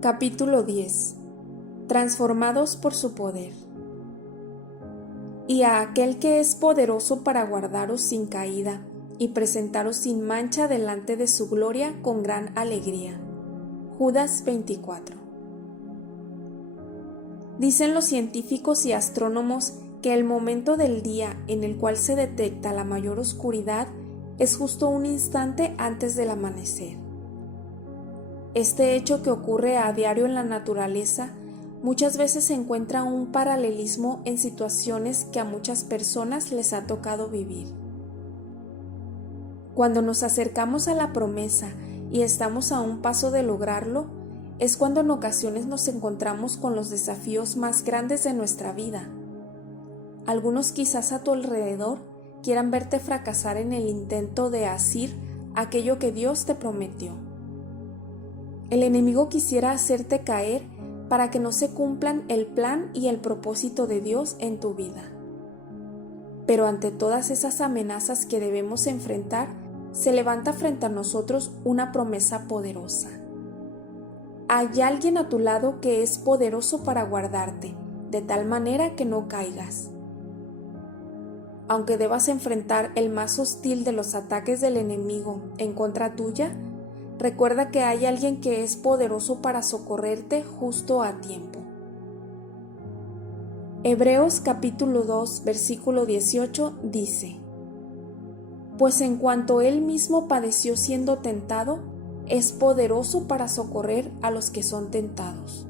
Capítulo 10. Transformados por su poder. Y a aquel que es poderoso para guardaros sin caída y presentaros sin mancha delante de su gloria con gran alegría. Judas 24. Dicen los científicos y astrónomos que el momento del día en el cual se detecta la mayor oscuridad es justo un instante antes del amanecer. Este hecho que ocurre a diario en la naturaleza muchas veces encuentra un paralelismo en situaciones que a muchas personas les ha tocado vivir. Cuando nos acercamos a la promesa y estamos a un paso de lograrlo, es cuando en ocasiones nos encontramos con los desafíos más grandes de nuestra vida. Algunos quizás a tu alrededor quieran verte fracasar en el intento de asir aquello que Dios te prometió. El enemigo quisiera hacerte caer para que no se cumplan el plan y el propósito de Dios en tu vida. Pero ante todas esas amenazas que debemos enfrentar, se levanta frente a nosotros una promesa poderosa. Hay alguien a tu lado que es poderoso para guardarte, de tal manera que no caigas. Aunque debas enfrentar el más hostil de los ataques del enemigo en contra tuya, recuerda que hay alguien que es poderoso para socorrerte justo a tiempo. Hebreos capítulo 2, versículo 18 dice: Pues en cuanto él mismo padeció siendo tentado, es poderoso para socorrer a los que son tentados.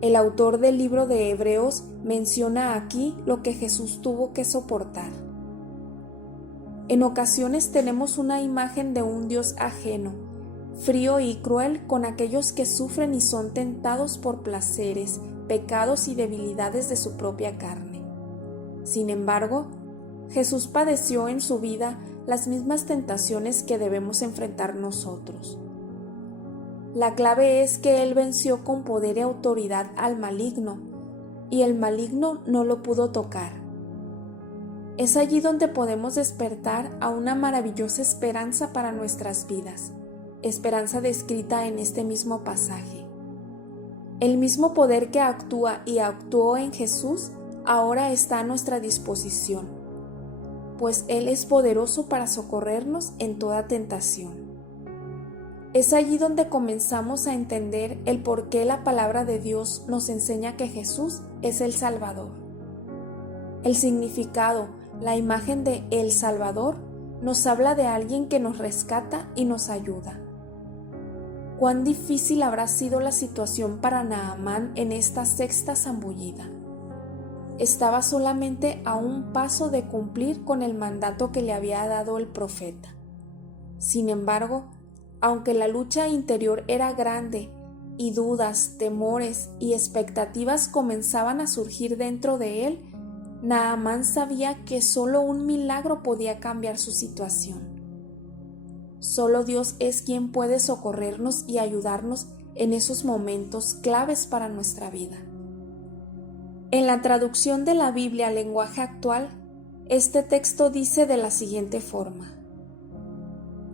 El autor del libro de Hebreos menciona aquí lo que Jesús tuvo que soportar. En ocasiones tenemos una imagen de un Dios ajeno, frío y cruel con aquellos que sufren y son tentados por placeres, pecados y debilidades de su propia carne. Sin embargo, Jesús padeció en su vida las mismas tentaciones que debemos enfrentar nosotros. La clave es que Él venció con poder y autoridad al maligno, y el maligno no lo pudo tocar. Es allí donde podemos despertar a una maravillosa esperanza para nuestras vidas, esperanza descrita en este mismo pasaje. El mismo poder que actúa y actuó en Jesús ahora está a nuestra disposición, pues Él es poderoso para socorrernos en toda tentación. Es allí donde comenzamos a entender el por qué la palabra de Dios nos enseña que Jesús es el Salvador. El significado, la imagen de El Salvador nos habla de alguien que nos rescata y nos ayuda. Cuán difícil habrá sido la situación para Naamán en esta sexta zambullida. Estaba solamente a un paso de cumplir con el mandato que le había dado el profeta. Sin embargo, aunque la lucha interior era grande y dudas, temores y expectativas comenzaban a surgir dentro de él, Naamán sabía que solo un milagro podía cambiar su situación. Solo Dios es quien puede socorrernos y ayudarnos en esos momentos claves para nuestra vida. En la traducción de la Biblia al lenguaje actual, este texto dice de la siguiente forma: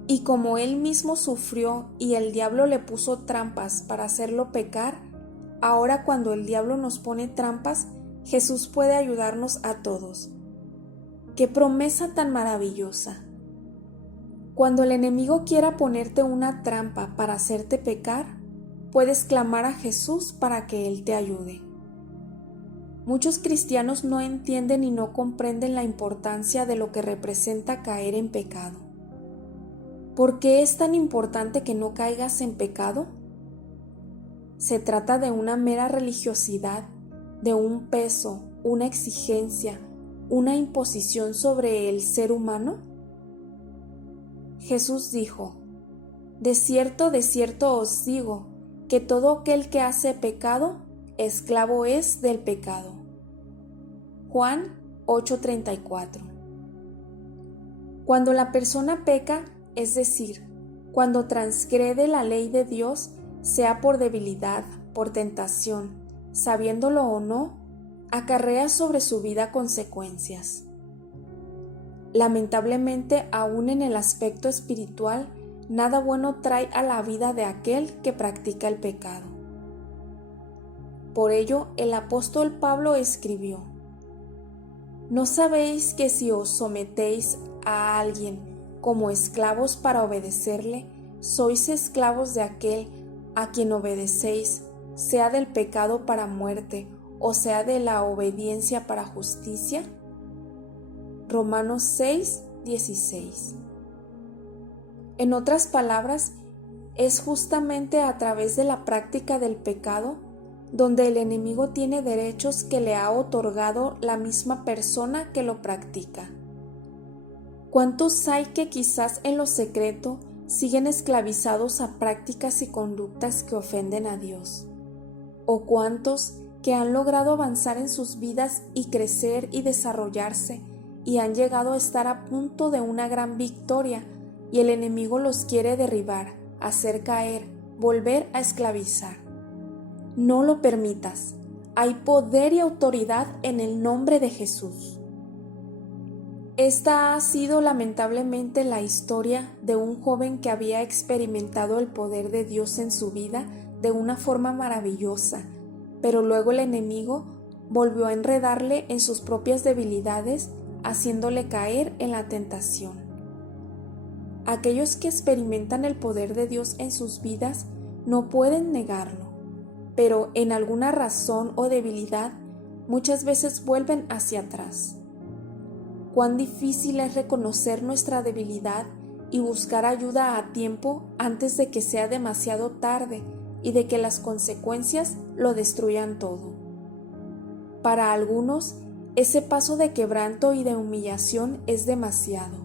Y como él mismo sufrió y el diablo le puso trampas para hacerlo pecar, ahora cuando el diablo nos pone trampas, Jesús puede ayudarnos a todos. ¡Qué promesa tan maravillosa! Cuando el enemigo quiera ponerte una trampa para hacerte pecar, puedes clamar a Jesús para que Él te ayude. Muchos cristianos no entienden y no comprenden la importancia de lo que representa caer en pecado. ¿Por qué es tan importante que no caigas en pecado? ¿Se trata de una mera religiosidad, de un peso, una exigencia, una imposición sobre el ser humano? Jesús dijo: de cierto os digo, que todo aquel que hace pecado, esclavo es del pecado. Juan 8:34. Cuando la persona peca, es decir, cuando transgrede la ley de Dios, sea por debilidad, por tentación, sabiéndolo o no, acarrea sobre su vida consecuencias. Lamentablemente, aún en el aspecto espiritual, nada bueno trae a la vida de aquel que practica el pecado. Por ello, el apóstol Pablo escribió: ¿No sabéis que si os sometéis a alguien como esclavos para obedecerle, sois esclavos de aquel a quien obedecéis, sea del pecado para muerte o sea de la obediencia para justicia? Romanos 6:16. En otras palabras, es justamente a través de la práctica del pecado donde el enemigo tiene derechos que le ha otorgado la misma persona que lo practica. ¿Cuántos hay que quizás en lo secreto siguen esclavizados a prácticas y conductas que ofenden a Dios? ¿O cuántos que han logrado avanzar en sus vidas y crecer y desarrollarse y han llegado a estar a punto de una gran victoria y el enemigo los quiere derribar, hacer caer, volver a esclavizar? No lo permitas. Hay poder y autoridad en el nombre de Jesús. Esta ha sido lamentablemente la historia de un joven que había experimentado el poder de Dios en su vida de una forma maravillosa, pero luego el enemigo volvió a enredarle en sus propias debilidades, haciéndole caer en la tentación. Aquellos que experimentan el poder de Dios en sus vidas no pueden negarlo, pero en alguna razón o debilidad muchas veces vuelven hacia atrás. Cuán difícil es reconocer nuestra debilidad y buscar ayuda a tiempo antes de que sea demasiado tarde y de que las consecuencias lo destruyan todo. Para algunos, ese paso de quebranto y de humillación es demasiado.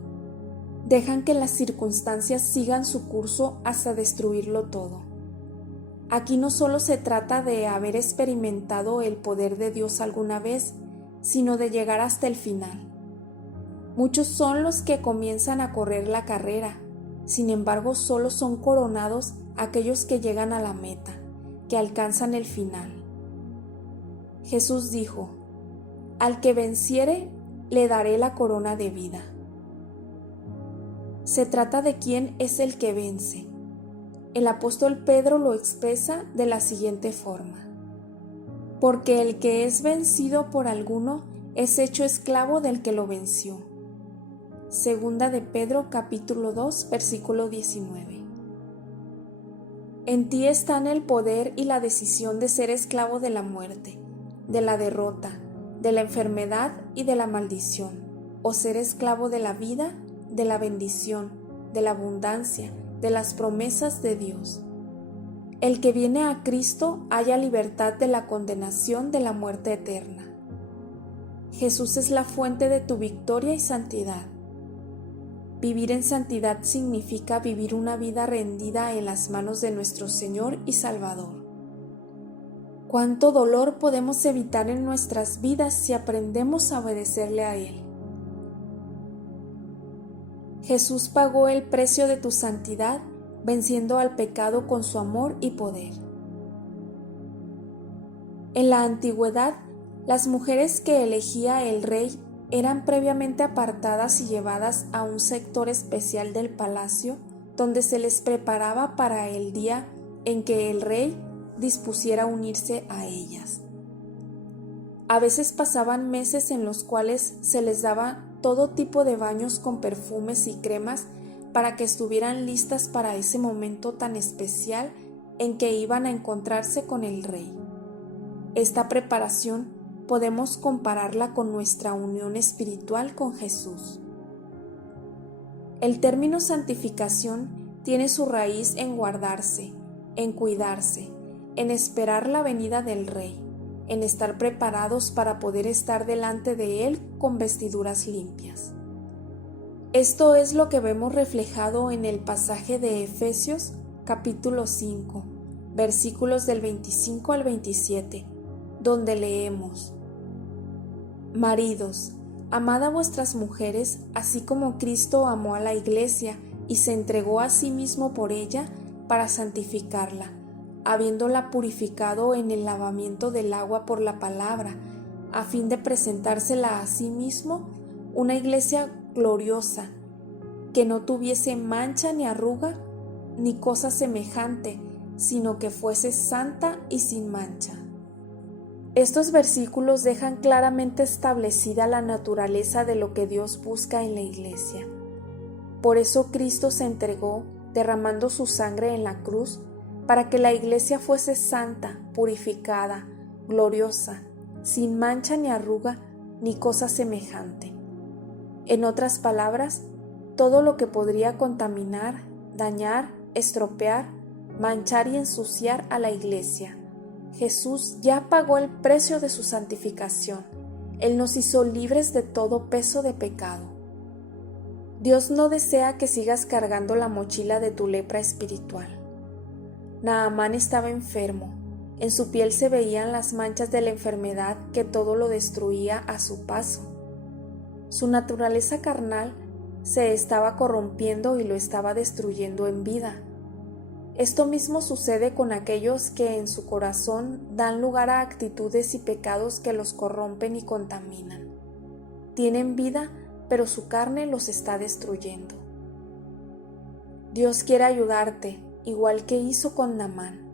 Dejan que las circunstancias sigan su curso hasta destruirlo todo. Aquí no solo se trata de haber experimentado el poder de Dios alguna vez, sino de llegar hasta el final. Muchos son los que comienzan a correr la carrera, sin embargo solo son coronados aquellos que llegan a la meta, que alcanzan el final. Jesús dijo: «Al que venciere, le daré la corona de vida». Se trata de quién es el que vence. El apóstol Pedro lo expresa de la siguiente forma: «Porque el que es vencido por alguno es hecho esclavo del que lo venció». Segunda de Pedro capítulo 2 versículo 19. En ti están el poder y la decisión de ser esclavo de la muerte, de la derrota, de la enfermedad y de la maldición, o ser esclavo de la vida, de la bendición, de la abundancia, de las promesas de Dios. El que viene a Cristo halla libertad de la condenación de la muerte eterna. Jesús es la fuente de tu victoria y santidad. Vivir en santidad significa vivir una vida rendida en las manos de nuestro Señor y Salvador. ¿Cuánto dolor podemos evitar en nuestras vidas si aprendemos a obedecerle a Él? Jesús pagó el precio de tu santidad, venciendo al pecado con su amor y poder. En la antigüedad, las mujeres que elegía el rey eran previamente apartadas y llevadas a un sector especial del palacio donde se les preparaba para el día en que el rey dispusiera unirse a ellas. A veces pasaban meses en los cuales se les daba todo tipo de baños con perfumes y cremas para que estuvieran listas para ese momento tan especial en que iban a encontrarse con el rey. Esta preparación podemos compararla con nuestra unión espiritual con Jesús. El término santificación tiene su raíz en guardarse, en cuidarse, en esperar la venida del Rey, en estar preparados para poder estar delante de Él con vestiduras limpias. Esto es lo que vemos reflejado en el pasaje de Efesios capítulo 5, versículos del 25 al 27, donde leemos: Maridos, amad a vuestras mujeres, así como Cristo amó a la iglesia y se entregó a sí mismo por ella para santificarla, habiéndola purificado en el lavamiento del agua por la palabra, a fin de presentársela a sí mismo una iglesia gloriosa, que no tuviese mancha ni arruga, ni cosa semejante, sino que fuese santa y sin mancha. Estos versículos dejan claramente establecida la naturaleza de lo que Dios busca en la Iglesia. Por eso Cristo se entregó, derramando su sangre en la cruz, para que la Iglesia fuese santa, purificada, gloriosa, sin mancha ni arruga, ni cosa semejante. En otras palabras, todo lo que podría contaminar, dañar, estropear, manchar y ensuciar a la Iglesia. Jesús ya pagó el precio de su santificación. Él nos hizo libres de todo peso de pecado. Dios no desea que sigas cargando la mochila de tu lepra espiritual. Naamán estaba enfermo. En su piel se veían las manchas de la enfermedad que todo lo destruía a su paso. Su naturaleza carnal se estaba corrompiendo y lo estaba destruyendo en vida. Esto mismo sucede con aquellos que en su corazón dan lugar a actitudes y pecados que los corrompen y contaminan. Tienen vida, pero su carne los está destruyendo. Dios quiere ayudarte, igual que hizo con Naamán.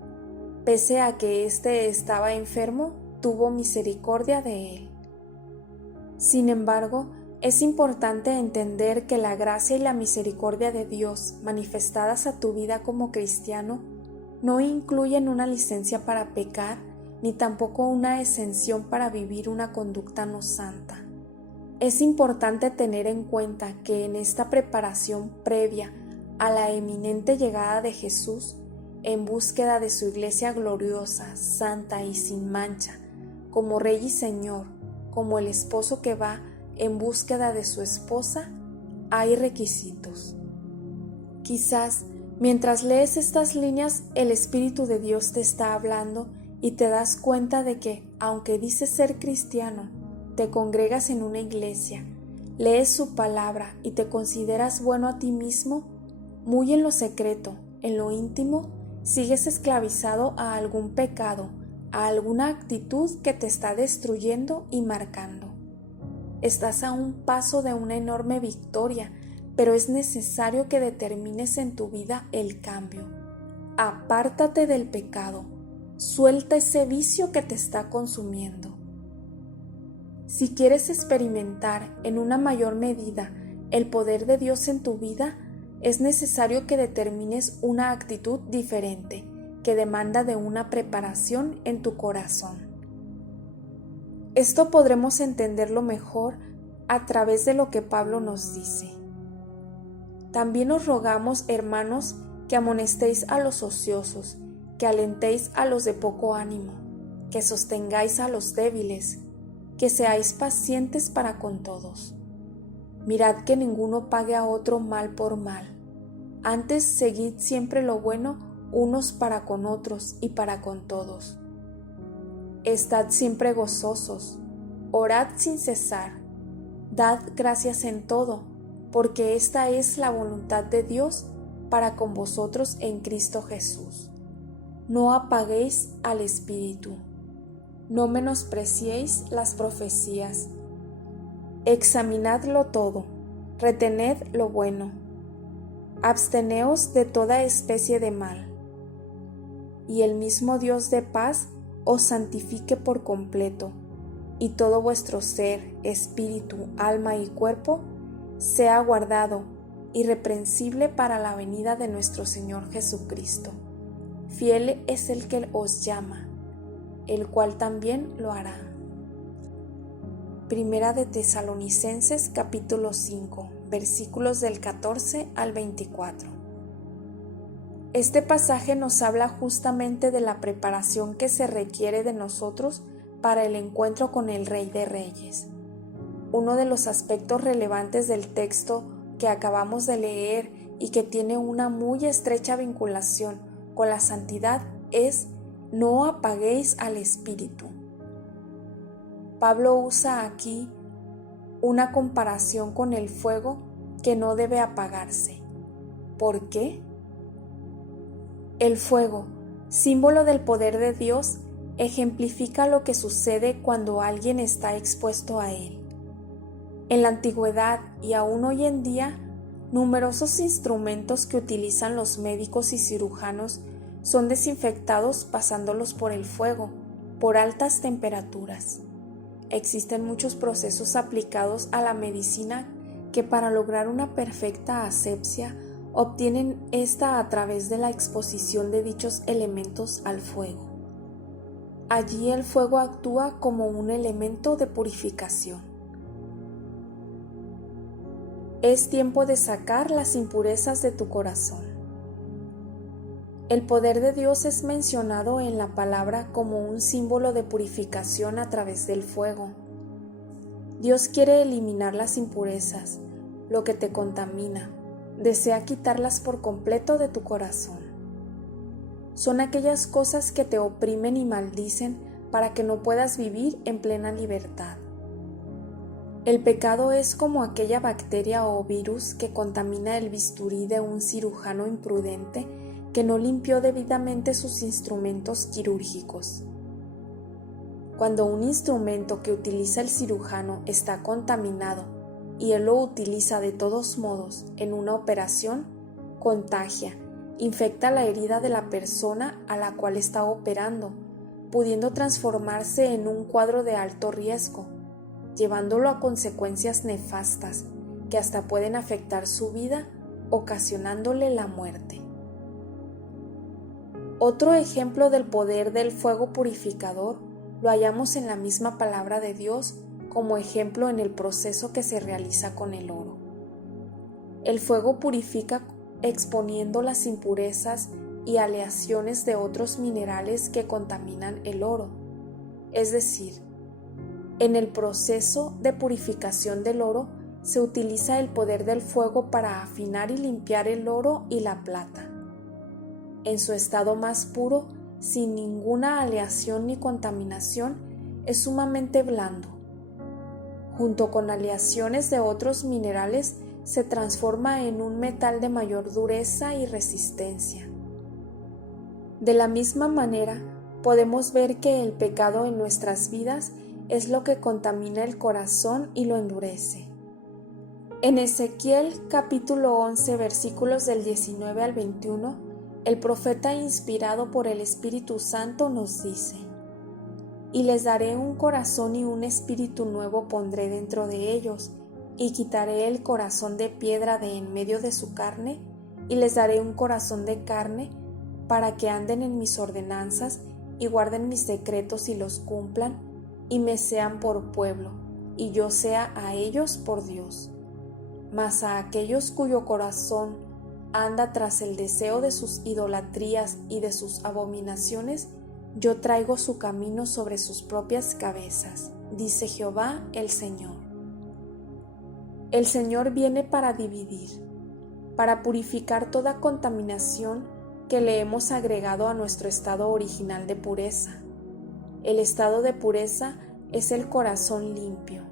Pese a que éste estaba enfermo, tuvo misericordia de él. Sin embargo, es importante entender que la gracia y la misericordia de Dios manifestadas a tu vida como cristiano no incluyen una licencia para pecar ni tampoco una exención para vivir una conducta no santa. Es importante tener en cuenta que en esta preparación previa a la eminente llegada de Jesús, en búsqueda de su iglesia gloriosa, santa y sin mancha, como Rey y Señor, como el esposo que va en búsqueda de su esposa, hay requisitos. Quizás mientras lees estas líneas el Espíritu de Dios te está hablando y te das cuenta de que, aunque dices ser cristiano, te congregas en una iglesia, lees su palabra y te consideras bueno a ti mismo, muy en lo secreto, en lo íntimo, sigues esclavizado a algún pecado, a alguna actitud que te está destruyendo y marcando. Estás a un paso de una enorme victoria, pero es necesario que determines en tu vida el cambio. Apártate del pecado, suelta ese vicio que te está consumiendo. Si quieres experimentar en una mayor medida el poder de Dios en tu vida, es necesario que determines una actitud diferente que demanda de una preparación en tu corazón. Esto podremos entenderlo mejor a través de lo que Pablo nos dice. También os rogamos, hermanos, que amonestéis a los ociosos, que alentéis a los de poco ánimo, que sostengáis a los débiles, que seáis pacientes para con todos. Mirad que ninguno pague a otro mal por mal. Antes seguid siempre lo bueno unos para con otros y para con todos. Estad siempre gozosos, orad sin cesar, dad gracias en todo, porque esta es la voluntad de Dios para con vosotros en Cristo Jesús. No apaguéis al Espíritu, no menospreciéis las profecías. Examinadlo todo, retened lo bueno, absteneos de toda especie de mal, y el mismo Dios de paz os santifique por completo, y todo vuestro ser, espíritu, alma y cuerpo sea guardado irreprensible para la venida de nuestro Señor Jesucristo. Fiel es el que os llama, el cual también lo hará. Primera de Tesalonicenses capítulo 5, versículos del 14 al 24. Este pasaje nos habla justamente de la preparación que se requiere de nosotros para el encuentro con el Rey de Reyes. Uno de los aspectos relevantes del texto que acabamos de leer y que tiene una muy estrecha vinculación con la santidad es: no apaguéis al Espíritu. Pablo usa aquí una comparación con el fuego que no debe apagarse. ¿Por qué? El fuego, símbolo del poder de Dios, ejemplifica lo que sucede cuando alguien está expuesto a él. En la antigüedad y aún hoy en día, Numerosos instrumentos que utilizan los médicos y cirujanos son desinfectados pasándolos por el fuego, por altas temperaturas. Existen muchos procesos aplicados a la medicina que para lograr una perfecta asepsia obtienen esta a través de la exposición de dichos elementos al fuego. Allí el fuego actúa como un elemento de purificación. Es tiempo de sacar las impurezas de tu corazón. El poder de Dios es mencionado en la palabra como un símbolo de purificación a través del fuego. Dios quiere eliminar las impurezas, lo que te contamina. Desea quitarlas por completo de tu corazón. Son aquellas cosas que te oprimen y maldicen para que no puedas vivir en plena libertad. El pecado es como aquella bacteria o virus que contamina el bisturí de un cirujano imprudente que no limpió debidamente sus instrumentos quirúrgicos. Cuando un instrumento que utiliza el cirujano está contaminado y él lo utiliza de todos modos en una operación, contagia, infecta la herida de la persona a la cual está operando, pudiendo transformarse en un cuadro de alto riesgo, llevándolo a consecuencias nefastas que hasta pueden afectar su vida, ocasionándole la muerte. Otro ejemplo del poder del fuego purificador lo hallamos en la misma palabra de Dios como ejemplo en el proceso que se realiza con el oro. El fuego purifica exponiendo las impurezas y aleaciones de otros minerales que contaminan el oro. Es decir, en el proceso de purificación del oro se utiliza el poder del fuego para afinar y limpiar el oro y la plata. En su estado más puro, sin ninguna aleación ni contaminación, es sumamente blando. Junto con aleaciones de otros minerales, se transforma en un metal de mayor dureza y resistencia. De la misma manera, podemos ver que el pecado en nuestras vidas es lo que contamina el corazón y lo endurece. En Ezequiel capítulo 11 versículos del 19 al 21, el profeta inspirado por el Espíritu Santo nos dice: «Y les daré un corazón y un espíritu nuevo pondré dentro de ellos, y quitaré el corazón de piedra de en medio de su carne, y les daré un corazón de carne, para que anden en mis ordenanzas y guarden mis decretos y los cumplan, y me sean por pueblo, y yo sea a ellos por Dios. Mas a aquellos cuyo corazón anda tras el deseo de sus idolatrías y de sus abominaciones, yo traigo su camino sobre sus propias cabezas, dice Jehová el Señor». El Señor viene para dividir, para purificar toda contaminación que le hemos agregado a nuestro estado original de pureza. El estado de pureza es el corazón limpio.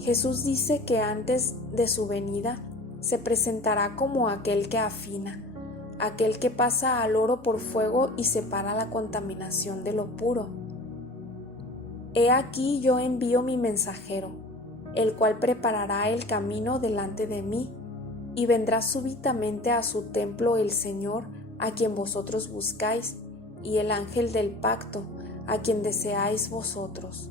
Jesús dice que antes de su venida se presentará como aquel que afina, aquel que pasa al oro por fuego y separa la contaminación de lo puro. He aquí yo envío mi mensajero, el cual preparará el camino delante de mí, y vendrá súbitamente a su templo el Señor, a quien vosotros buscáis, y el ángel del pacto, a quien deseáis vosotros.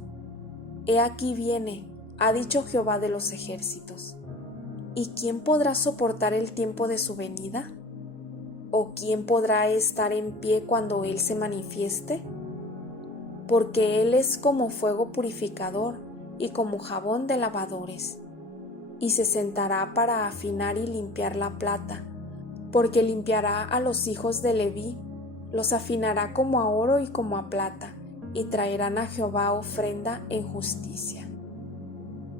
He aquí viene, ha dicho Jehová de los ejércitos. ¿Y quién podrá soportar el tiempo de su venida? ¿O quién podrá estar en pie cuando Él se manifieste? Porque Él es como fuego purificador y como jabón de lavadores, y se sentará para afinar y limpiar la plata, porque limpiará a los hijos de Leví, los afinará como a oro y como a plata, y traerán a Jehová ofrenda en justicia.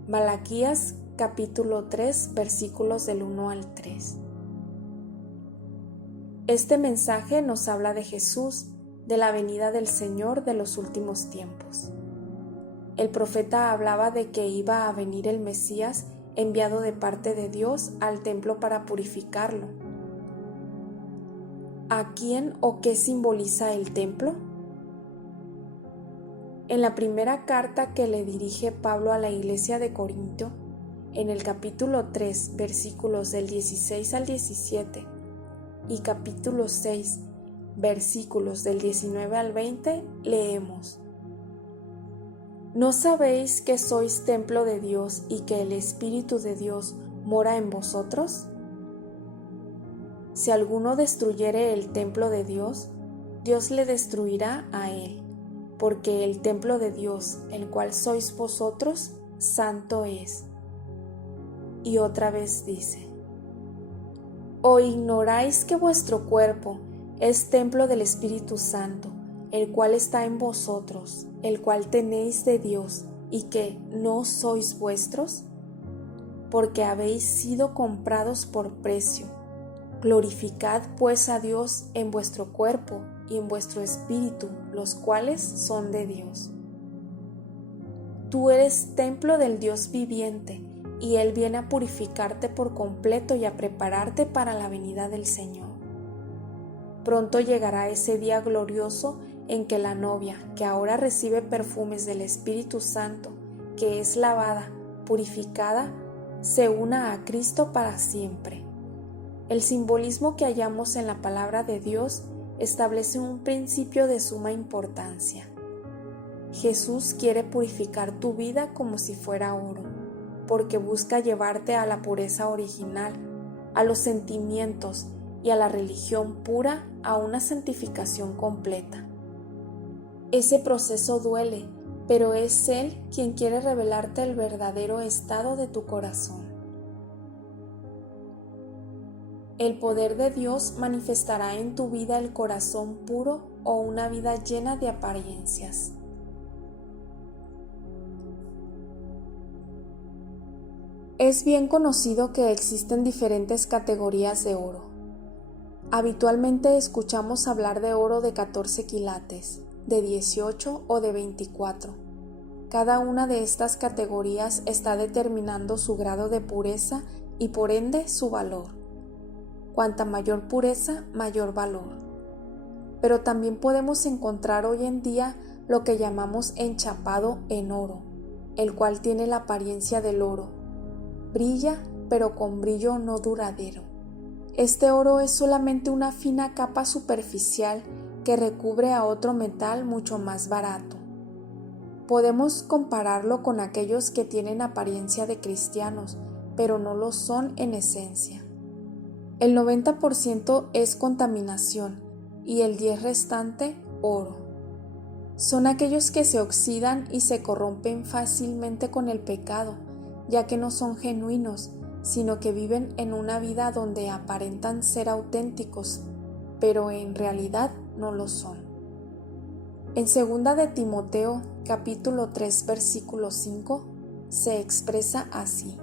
Malaquías capítulo 3 versículos del 1 al 3. Este mensaje nos habla de Jesús, de la venida del Señor de los últimos tiempos. El profeta hablaba de que iba a venir el Mesías enviado de parte de Dios al templo para purificarlo. ¿A quién o qué simboliza el templo? En la primera carta que le dirige Pablo a la iglesia de Corinto, en el capítulo 3, versículos del 16 al 17 y capítulo 6, versículos del 19 al 20, leemos: ¿No sabéis que sois templo de Dios y que el Espíritu de Dios mora en vosotros? Si alguno destruyere el templo de Dios, Dios le destruirá a él, porque el templo de Dios, el cual sois vosotros, santo es. Y otra vez dice: ¿O ignoráis que vuestro cuerpo es templo del Espíritu Santo, el cual está en vosotros, el cual tenéis de Dios, y que no sois vuestros? Porque habéis sido comprados por precio. Glorificad pues a Dios en vuestro cuerpo y en vuestro espíritu, los cuales son de Dios. Tú eres templo del Dios viviente, y Él viene a purificarte por completo y a prepararte para la venida del Señor. Pronto llegará ese día glorioso en que la novia, que ahora recibe perfumes del Espíritu Santo, que es lavada, purificada, se una a Cristo para siempre. El simbolismo que hallamos en la palabra de Dios establece un principio de suma importancia. Jesús quiere purificar tu vida como si fuera oro, porque busca llevarte a la pureza original, a los sentimientos y a la religión pura, a una santificación completa. Ese proceso duele, pero es Él quien quiere revelarte el verdadero estado de tu corazón. El poder de Dios manifestará en tu vida el corazón puro o una vida llena de apariencias. Es bien conocido que existen diferentes categorías de oro. Habitualmente escuchamos hablar de oro de 14 quilates, de 18 o de 24. Cada una de estas categorías está determinando su grado de pureza y por ende su valor. Cuanta mayor pureza, mayor valor. Pero también podemos encontrar hoy en día lo que llamamos enchapado en oro, el cual tiene la apariencia del oro. Brilla, pero con brillo no duradero. Este oro es solamente una fina capa superficial que recubre a otro metal mucho más barato. Podemos compararlo con aquellos que tienen apariencia de cristianos, pero no lo son en esencia. El 90% es contaminación y el 10% restante, oro. Son aquellos que se oxidan y se corrompen fácilmente con el pecado, ya que no son genuinos, sino que viven en una vida donde aparentan ser auténticos, pero en realidad no lo son. En 2 de Timoteo, capítulo 3, versículo 5, se expresa así: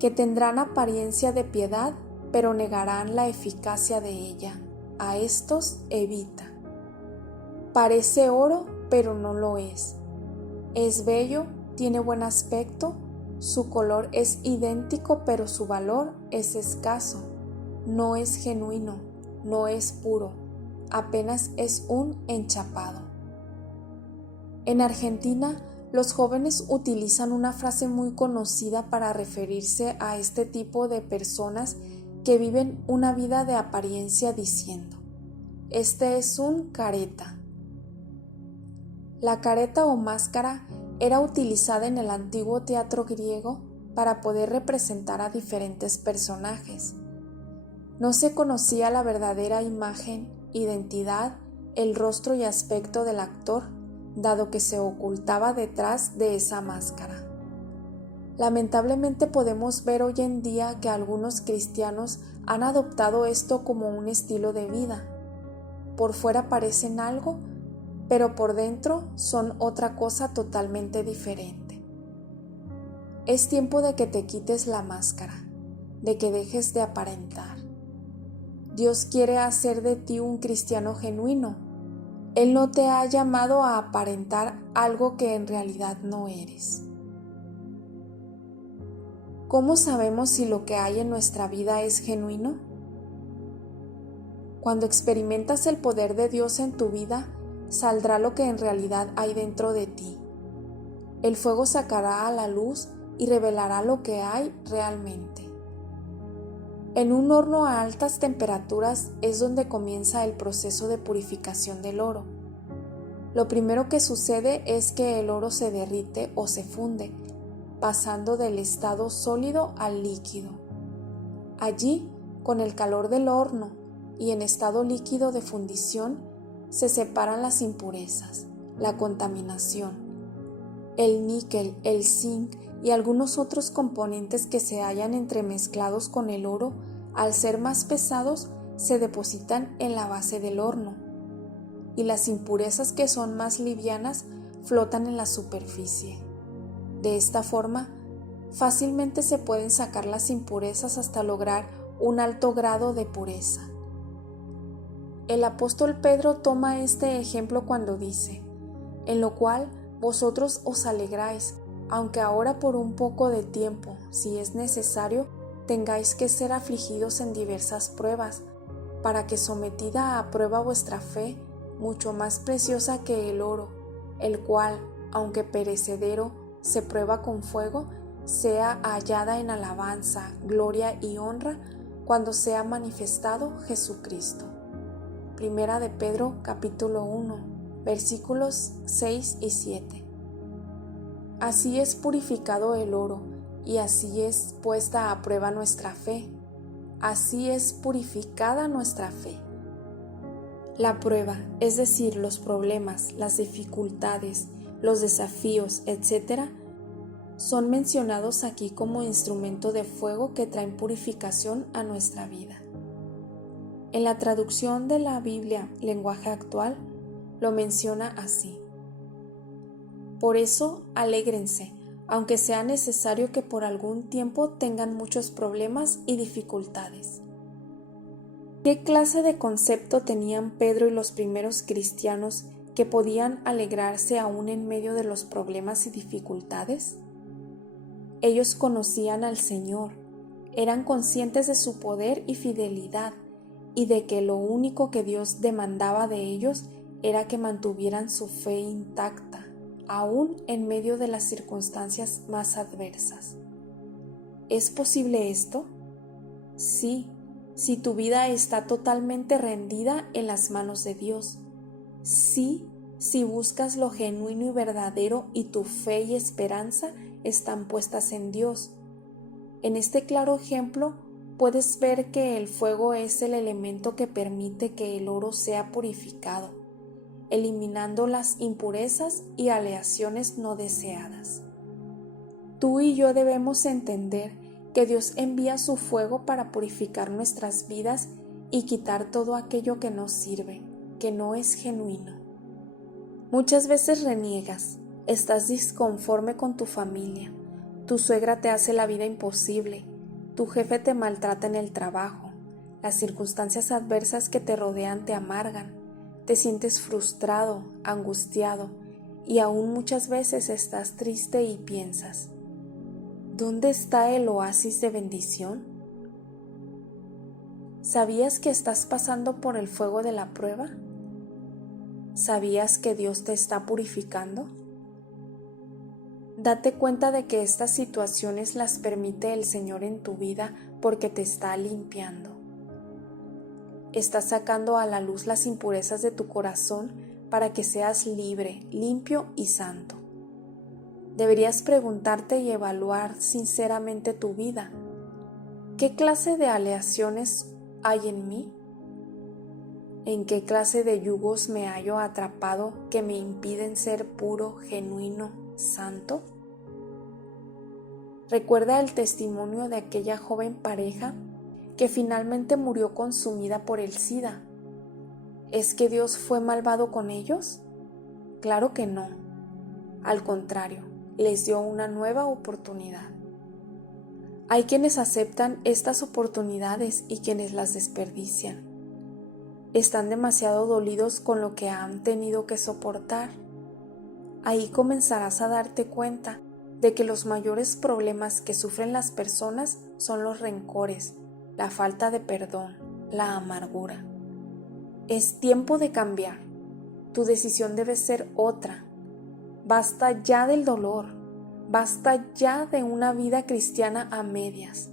que tendrán apariencia de piedad, pero negarán la eficacia de ella. A estos evita. Parece oro, pero no lo es. Es bello, tiene buen aspecto, su color es idéntico, pero su valor es escaso. No es genuino, no es puro, apenas es un enchapado. En Argentina, los jóvenes utilizan una frase muy conocida para referirse a este tipo de personas que viven una vida de apariencia diciendo: este es un careta. La careta o máscara era utilizada en el antiguo teatro griego para poder representar a diferentes personajes. No se conocía la verdadera imagen, identidad, el rostro y aspecto del actor, dado que se ocultaba detrás de esa máscara. Lamentablemente podemos ver hoy en día que algunos cristianos han adoptado esto como un estilo de vida. Por fuera parecen algo, pero por dentro son otra cosa totalmente diferente. Es tiempo de que te quites la máscara, de que dejes de aparentar. Dios quiere hacer de ti un cristiano genuino. Él no te ha llamado a aparentar algo que en realidad no eres. ¿Cómo sabemos si lo que hay en nuestra vida es genuino? Cuando experimentas el poder de Dios en tu vida, saldrá lo que en realidad hay dentro de ti. El fuego sacará a la luz y revelará lo que hay realmente. En un horno a altas temperaturas es donde comienza el proceso de purificación del oro. Lo primero que sucede es que el oro se derrite o se funde, pasando del estado sólido al líquido. Allí, con el calor del horno y en estado líquido de fundición, se separan las impurezas, la contaminación, el níquel, el zinc y algunos otros componentes que se hallan entremezclados con el oro, al ser más pesados, se depositan en la base del horno, y las impurezas que son más livianas flotan en la superficie. De esta forma, fácilmente se pueden sacar las impurezas hasta lograr un alto grado de pureza. El apóstol Pedro toma este ejemplo cuando dice: en lo cual vosotros os alegráis, aunque ahora por un poco de tiempo, si es necesario, tengáis que ser afligidos en diversas pruebas, para que sometida a prueba vuestra fe, mucho más preciosa que el oro, el cual, aunque perecedero, se prueba con fuego, sea hallada en alabanza, gloria y honra cuando sea manifestado Jesucristo. Primera de Pedro capítulo 1, versículos 6 y 7. Así es purificado el oro, y así es puesta a prueba nuestra fe. Así es purificada nuestra fe. La prueba, es decir, los problemas, las dificultades, los desafíos, etc., son mencionados aquí como instrumento de fuego que traen purificación a nuestra vida. En la traducción de la Biblia, lenguaje actual, lo menciona así: por eso, alégrense, aunque sea necesario que por algún tiempo tengan muchos problemas y dificultades. ¿Qué clase de concepto tenían Pedro y los primeros cristianos que podían alegrarse aún en medio de los problemas y dificultades? Ellos conocían al Señor, eran conscientes de su poder y fidelidad, y de que lo único que Dios demandaba de ellos era que mantuvieran su fe intacta, aún en medio de las circunstancias más adversas. ¿Es posible esto? Sí, si tu vida está totalmente rendida en las manos de Dios. Sí, si buscas lo genuino y verdadero y tu fe y esperanza están puestas en Dios. En este claro ejemplo, puedes ver que el fuego es el elemento que permite que el oro sea purificado, eliminando las impurezas y aleaciones no deseadas. Tú y yo debemos entender que Dios envía su fuego para purificar nuestras vidas y quitar todo aquello que no sirve, que no es genuino. Muchas veces reniegas, estás disconforme con tu familia, tu suegra te hace la vida imposible, tu jefe te maltrata en el trabajo, las circunstancias adversas que te rodean te amargan, te sientes frustrado, angustiado y aún muchas veces estás triste y piensas: ¿dónde está el oasis de bendición? ¿Sabías que estás pasando por el fuego de la prueba? ¿Sabías que Dios te está purificando? Date cuenta de que estas situaciones las permite el Señor en tu vida porque te está limpiando. Está sacando a la luz las impurezas de tu corazón para que seas libre, limpio y santo. Deberías preguntarte y evaluar sinceramente tu vida. ¿Qué clase de aleaciones hay en mí? ¿En qué clase de yugos me hallo atrapado que me impiden ser puro, genuino, santo? Recuerda el testimonio de aquella joven pareja que finalmente murió consumida por el SIDA. ¿Es que Dios fue malvado con ellos? Claro que no. Al contrario, les dio una nueva oportunidad. Hay quienes aceptan estas oportunidades y quienes las desperdician. Están demasiado dolidos con lo que han tenido que soportar. Ahí comenzarás a darte cuenta de que los mayores problemas que sufren las personas son los rencores, la falta de perdón, la amargura. Es tiempo de cambiar. Tu decisión debe ser otra. Basta ya del dolor. Basta ya de una vida cristiana a medias.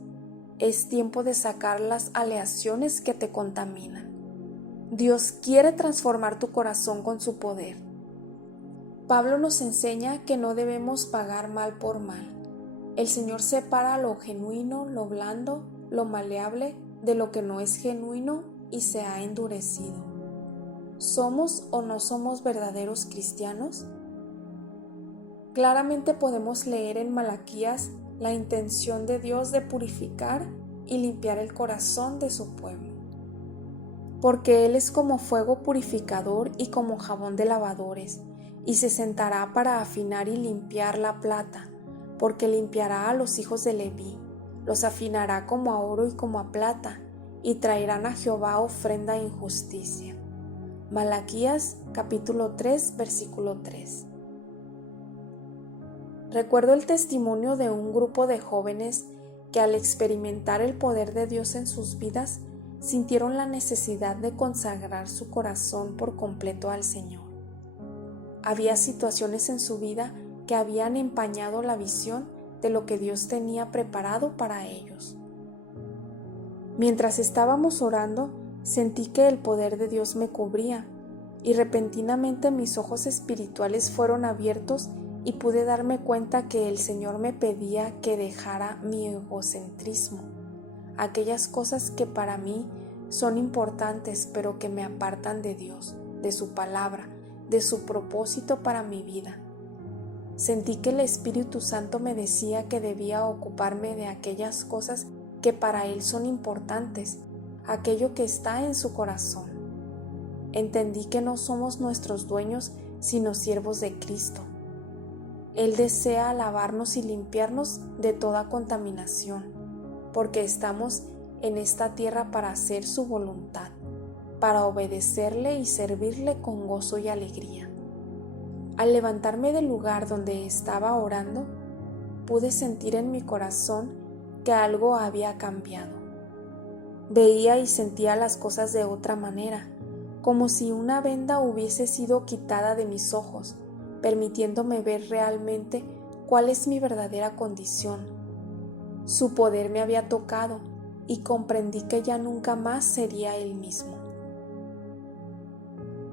Es tiempo de sacar las aleaciones que te contaminan. Dios quiere transformar tu corazón con su poder. Pablo nos enseña que no debemos pagar mal por mal. El Señor separa lo genuino, lo blando, lo maleable de lo que no es genuino y se ha endurecido. ¿Somos o no somos verdaderos cristianos? Claramente podemos leer en Malaquías la intención de Dios de purificar y limpiar el corazón de su pueblo. Porque Él es como fuego purificador y como jabón de lavadores, y se sentará para afinar y limpiar la plata, porque limpiará a los hijos de Leví, los afinará como a oro y como a plata, y traerán a Jehová ofrenda en justicia. Malaquías capítulo 3, versículo 3. Recuerdo el testimonio de un grupo de jóvenes que al experimentar el poder de Dios en sus vidas, sintieron la necesidad de consagrar su corazón por completo al Señor. Había situaciones en su vida que habían empañado la visión de lo que Dios tenía preparado para ellos. Mientras estábamos orando, sentí que el poder de Dios me cubría y repentinamente mis ojos espirituales fueron abiertos y pude darme cuenta que el Señor me pedía que dejara mi egocentrismo, aquellas cosas que para mí son importantes pero que me apartan de Dios, de su palabra, de su propósito para mi vida. Sentí que el Espíritu Santo me decía que debía ocuparme de aquellas cosas que para Él son importantes, aquello que está en su corazón. Entendí que no somos nuestros dueños, sino siervos de Cristo. Él desea lavarnos y limpiarnos de toda contaminación, porque estamos en esta tierra para hacer su voluntad, para obedecerle y servirle con gozo y alegría. Al levantarme del lugar donde estaba orando, pude sentir en mi corazón que algo había cambiado. Veía y sentía las cosas de otra manera, como si una venda hubiese sido quitada de mis ojos, permitiéndome ver realmente cuál es mi verdadera condición. Su poder me había tocado y comprendí que ya nunca más sería el mismo.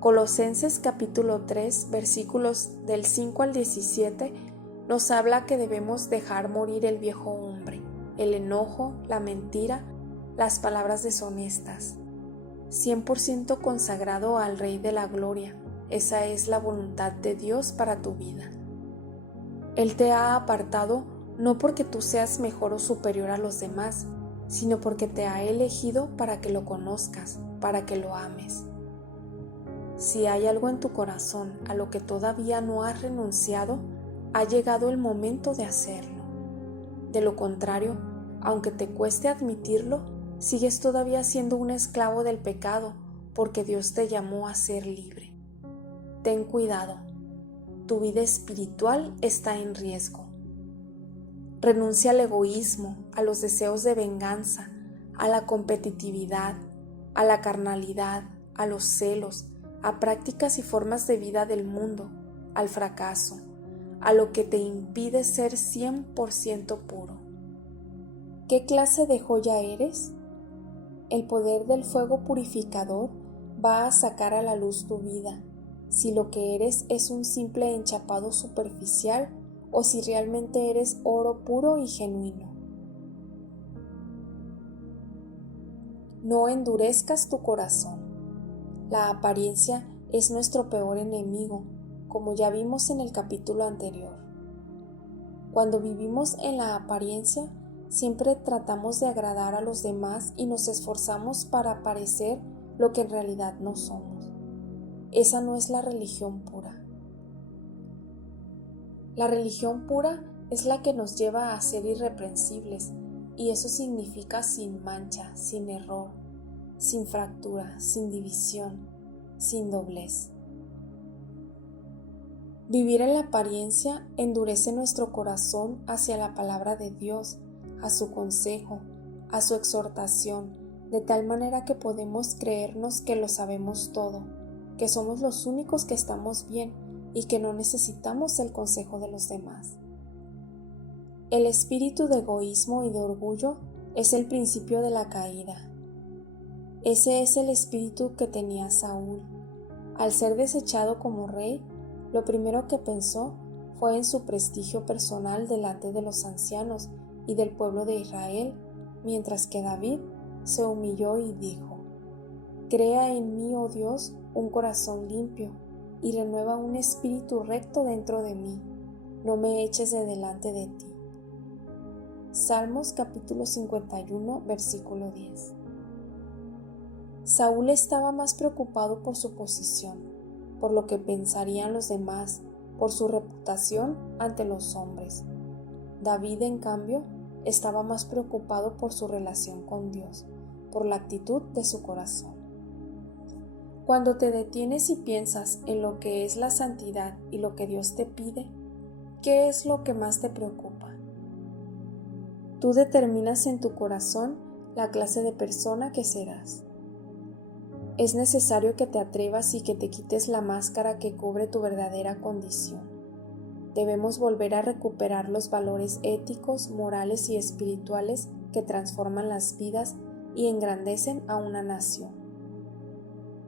Colosenses capítulo 3, versículos del 5 al 17 nos habla que debemos dejar morir el viejo hombre, el enojo, la mentira, las palabras deshonestas. 100% consagrado al Rey de la Gloria. Esa es la voluntad de Dios para tu vida. Él te ha apartado no porque tú seas mejor o superior a los demás, sino porque te ha elegido para que lo conozcas, para que lo ames. Si hay algo en tu corazón a lo que todavía no has renunciado, ha llegado el momento de hacerlo. De lo contrario, aunque te cueste admitirlo, sigues todavía siendo un esclavo del pecado, porque Dios te llamó a ser libre. Ten cuidado, tu vida espiritual está en riesgo. Renuncia al egoísmo, a los deseos de venganza, a la competitividad, a la carnalidad, a los celos, a prácticas y formas de vida del mundo, al fracaso, a lo que te impide ser 100% puro. ¿Qué clase de joya eres? El poder del fuego purificador va a sacar a la luz tu vida, si lo que eres es un simple enchapado superficial o si realmente eres oro puro y genuino. No endurezcas tu corazón. La apariencia es nuestro peor enemigo, como ya vimos en el capítulo anterior. Cuando vivimos en la apariencia, siempre tratamos de agradar a los demás y nos esforzamos para parecer lo que en realidad no somos. Esa no es la religión pura. La religión pura es la que nos lleva a ser irreprensibles, y eso significa sin mancha, sin error, sin fractura, sin división, sin doblez. Vivir en la apariencia endurece nuestro corazón hacia la palabra de Dios, a su consejo, a su exhortación, de tal manera que podemos creernos que lo sabemos todo, que somos los únicos que estamos bien y que no necesitamos el consejo de los demás. El espíritu de egoísmo y de orgullo es el principio de la caída. Ese es el espíritu que tenía Saúl. Al ser desechado como rey, lo primero que pensó fue en su prestigio personal delante de los ancianos y del pueblo de Israel, mientras que David se humilló y dijo: Crea en mí, oh Dios, un corazón limpio, y renueva un espíritu recto dentro de mí. No me eches de delante de ti. Salmos capítulo 51, versículo 10. Saúl estaba más preocupado por su posición, por lo que pensarían los demás, por su reputación ante los hombres. David, en cambio, estaba más preocupado por su relación con Dios, por la actitud de su corazón. Cuando te detienes y piensas en lo que es la santidad y lo que Dios te pide, ¿qué es lo que más te preocupa? Tú determinas en tu corazón la clase de persona que serás. Es necesario que te atrevas y que te quites la máscara que cubre tu verdadera condición. Debemos volver a recuperar los valores éticos, morales y espirituales que transforman las vidas y engrandecen a una nación.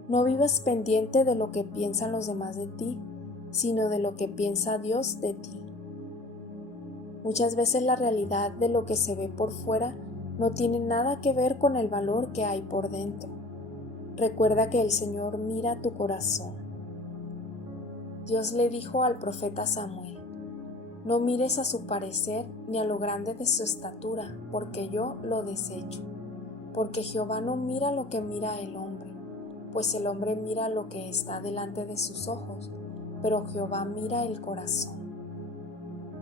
No vivas pendiente de lo que piensan los demás de ti, sino de lo que piensa Dios de ti. Muchas veces la realidad de lo que se ve por fuera no tiene nada que ver con el valor que hay por dentro. Recuerda que el Señor mira tu corazón. Dios le dijo al profeta Samuel: No mires a su parecer ni a lo grande de su estatura, porque yo lo desecho. Porque Jehová no mira lo que mira el hombre, pues el hombre mira lo que está delante de sus ojos, pero Jehová mira el corazón.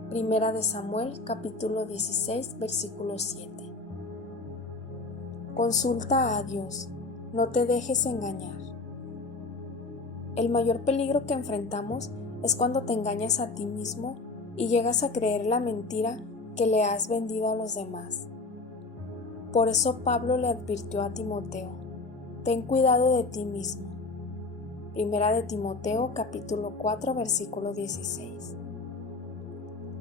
Primera de Samuel, capítulo 16, versículo 7. Consulta a Dios. No te dejes engañar. El mayor peligro que enfrentamos es cuando te engañas a ti mismo y llegas a creer la mentira que le has vendido a los demás. Por eso Pablo le advirtió a Timoteo: ten cuidado de ti mismo. Primera de Timoteo, capítulo 4, versículo 16.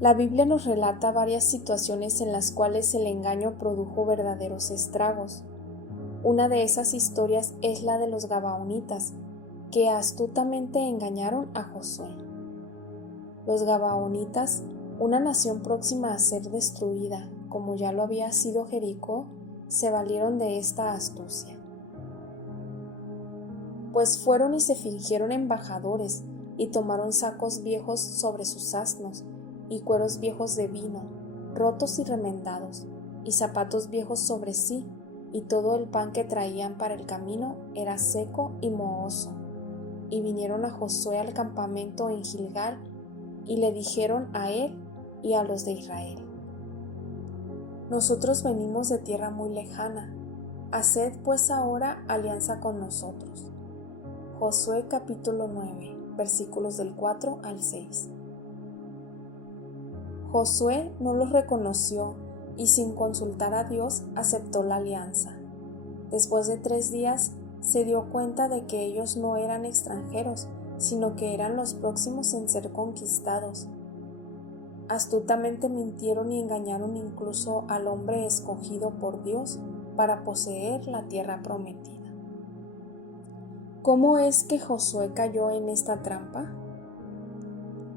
La Biblia nos relata varias situaciones en las cuales el engaño produjo verdaderos estragos. Una de esas historias es la de los gabaonitas, que astutamente engañaron a Josué. Los gabaonitas, una nación próxima a ser destruida, como ya lo había sido Jericó, se valieron de esta astucia. Pues fueron y se fingieron embajadores, y tomaron sacos viejos sobre sus asnos, y cueros viejos de vino, rotos y remendados, y zapatos viejos sobre sí, y todo el pan que traían para el camino era seco y mohoso. Y vinieron a Josué al campamento en Gilgal, y le dijeron a él y a los de Israel: Nosotros venimos de tierra muy lejana, haced pues ahora alianza con nosotros. Josué capítulo 9, versículos del 4 al 6. Josué no los reconoció y sin consultar a Dios aceptó la alianza. Después de 3 días se dio cuenta de que ellos no eran extranjeros, sino que eran los próximos en ser conquistados. Astutamente mintieron y engañaron incluso al hombre escogido por Dios para poseer la tierra prometida. ¿Cómo es que Josué cayó en esta trampa?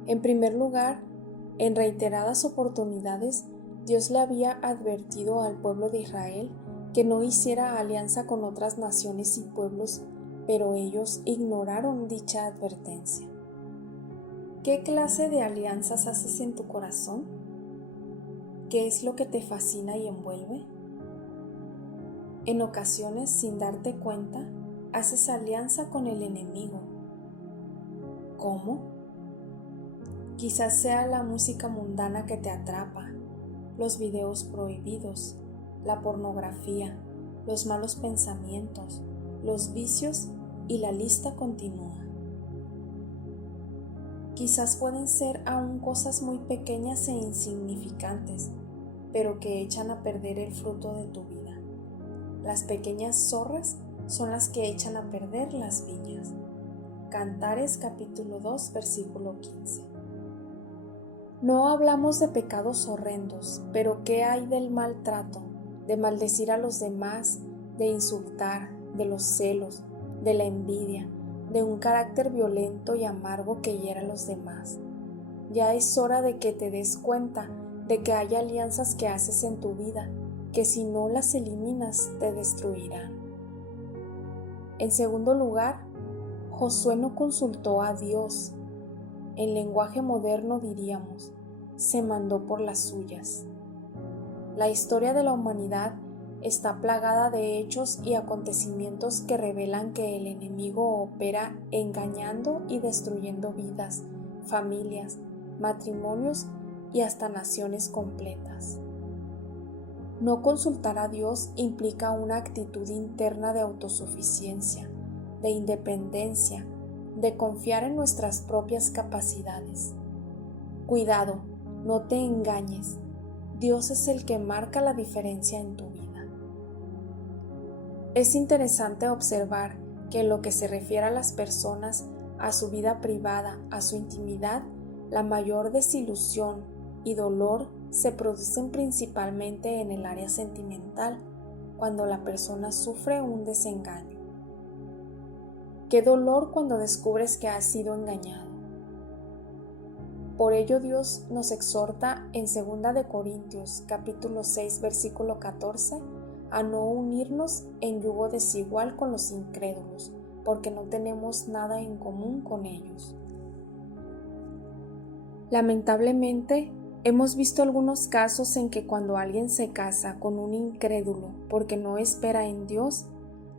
En primer lugar, en reiteradas oportunidades, Dios le había advertido al pueblo de Israel que no hiciera alianza con otras naciones y pueblos, pero ellos ignoraron dicha advertencia. ¿Qué clase de alianzas haces en tu corazón? ¿Qué es lo que te fascina y envuelve? En ocasiones, sin darte cuenta, haces alianza con el enemigo. ¿Cómo? Quizás sea la música mundana que te atrapa, los videos prohibidos, la pornografía, los malos pensamientos, los vicios y la lista continúa. Quizás pueden ser aún cosas muy pequeñas e insignificantes, pero que echan a perder el fruto de tu vida. Las pequeñas zorras son las que echan a perder las viñas. Cantares capítulo 2, versículo 15. No hablamos de pecados horrendos, pero ¿qué hay del maltrato, de maldecir a los demás, de insultar, de los celos, de la envidia, de un carácter violento y amargo que hiera a los demás? Ya es hora de que te des cuenta de que hay alianzas que haces en tu vida, que si no las eliminas te destruirán. En segundo lugar, Josué no consultó a Dios. En lenguaje moderno diríamos, se mandó por las suyas. La historia de la humanidad está plagada de hechos y acontecimientos que revelan que el enemigo opera engañando y destruyendo vidas, familias, matrimonios y hasta naciones completas. No consultar a Dios implica una actitud interna de autosuficiencia, de independencia, de confiar en nuestras propias capacidades. Cuidado, no te engañes. Dios es el que marca la diferencia en tu vida. Es interesante observar que en lo que se refiere a las personas, a su vida privada, a su intimidad, la mayor desilusión y dolor se producen principalmente en el área sentimental, cuando la persona sufre un desengaño. Qué dolor cuando descubres que has sido engañado. Por ello Dios nos exhorta en 2 de Corintios capítulo 6 versículo 14 a no unirnos en yugo desigual con los incrédulos, porque no tenemos nada en común con ellos. Lamentablemente, hemos visto algunos casos en que cuando alguien se casa con un incrédulo porque no espera en Dios,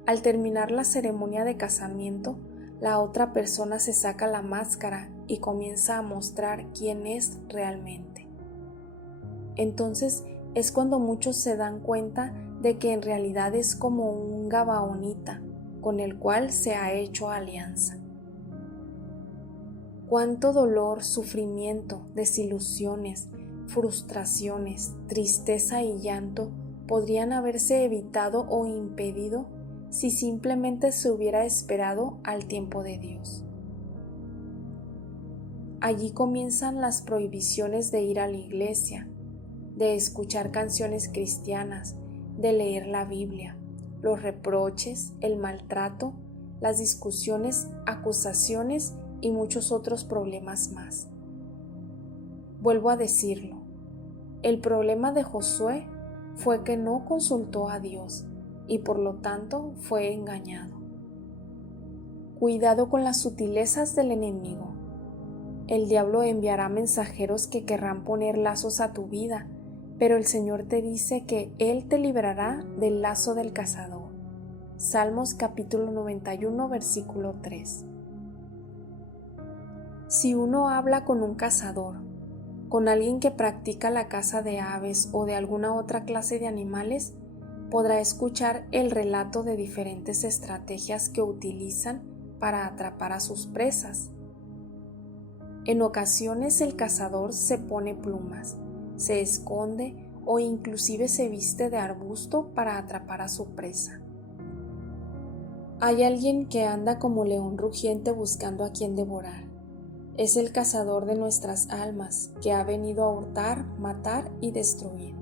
al terminar la ceremonia de casamiento, la otra persona se saca la máscara y comienza a mostrar quién es realmente. Entonces es cuando muchos se dan cuenta de que en realidad es como un gabaonita con el cual se ha hecho alianza. Cuánto dolor, sufrimiento, desilusiones, frustraciones, tristeza y llanto podrían haberse evitado o impedido si simplemente se hubiera esperado al tiempo de Dios. Allí comienzan las prohibiciones de ir a la iglesia, de escuchar canciones cristianas, de leer la Biblia, los reproches, el maltrato, las discusiones, acusaciones y muchos otros problemas más. Vuelvo a decirlo, el problema de Josué fue que no consultó a Dios y por lo tanto fue engañado. Cuidado con las sutilezas del enemigo. El diablo enviará mensajeros que querrán poner lazos a tu vida, pero el Señor te dice que Él te librará del lazo del cazador. Salmos capítulo 91 versículo 3. Si uno habla con un cazador, con alguien que practica la caza de aves o de alguna otra clase de animales, podrá escuchar el relato de diferentes estrategias que utilizan para atrapar a sus presas. En ocasiones el cazador se pone plumas, se esconde o inclusive se viste de arbusto para atrapar a su presa. Hay alguien que anda como león rugiente buscando a quien devorar. Es el cazador de nuestras almas que ha venido a hurtar, matar y destruir.